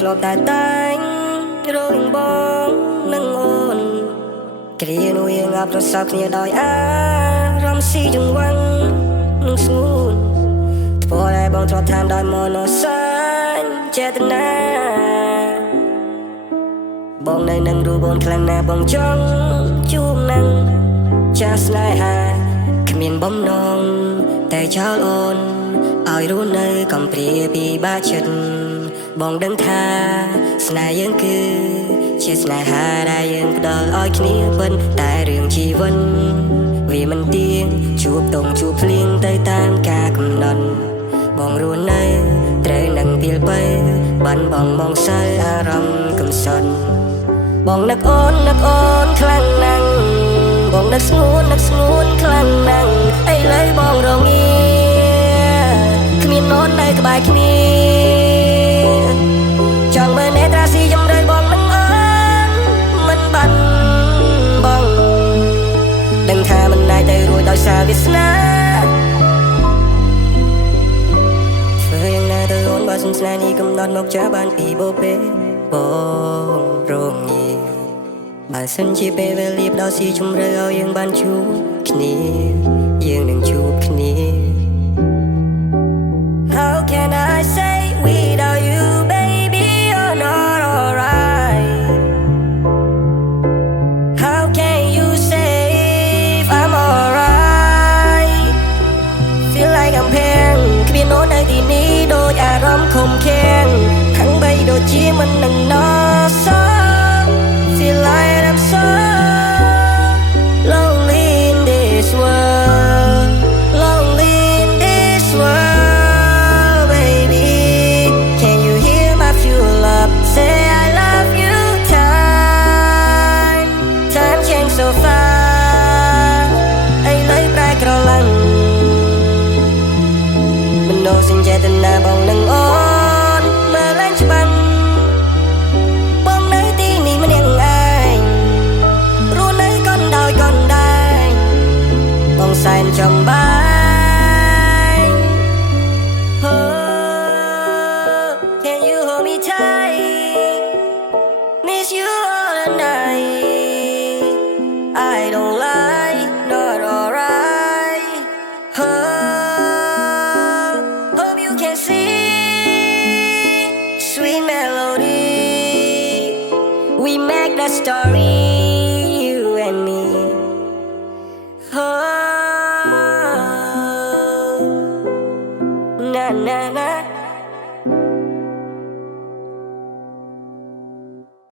ធ្លាប់តែតែងរងបងនឹងអូនគ្រានោះយើងអាប់រសើបគ្នាដោយអារម្មណ៍ស៊ីចង្វាន់នឹងស្ងួនធ្វើឲ្យបងធ្លាប់តាមដោយមនោសាញចេតនាបងនៅនឹងរូបអូនខ្លាំងណាស់បងចង់ជួបនឹងចាស់ស្នេហាគ្មានបំណងតែចោលអូនឲ្យរស់នៅកំព្រាពីបាក់ចិត្តបងដឹងថាស្នេហ៍យើងគឺជាស្នេហាដែលយើងផ្ដល់ឲ្យគ្នាពិនតែរឿងជីវិតវាមិនទៀងជួបតុងជួបភ្លៀងទៅតាមការកំណត់បងរស់នៅត្រូវនឹងពីលបីបានបងមកសើអារម្មណ៍កំសត់បងនឹកអូនខ្លាំងណាស់បងនឹកស្ងួនខ្លាំងណាស់ឥឡូវបងរងាគ្មានអូននៅក្បែរគ្នាចង់មើលនេត្រាស៊ីជំរឿនបងនឹងអូនមិនបានបងដឹងថាមិនអាចទៅរួចដោយសារវាសនាធ្វើយ៉ាងណាទៅអូនបើសិនស្នេហ៍នេះកំណត់មកចាបានពីបូពេលបងរងាបើសិនជាពេលវេលាផ្ដល់ស៊ីជំរឿឲ្យយើងបានជួបគ្នាយើងនឹងជួបគ្នា How can I say without you baby you're not alright How can you say if I'm alright Feel like I'm paying គ្មានអូននៅទីនេះដូចអារម្មណ៍ខំខាំងខាងបីដូចជាមិននឹងណសFeel like I'm so lonely in this world Lonely in this world Baby Can you hear my fuel up Say I love you Time changed so fast ឥឡូវប្រែក្រឡាំមិនដូរសញ្ចេតនាបងនឹងអូនមើលឡើងច្បាស់សែនចំបាយ Can you hold me tight Miss you all the night I don't lie not alright Hope you can see Sweet melody We make the story You and me Na na na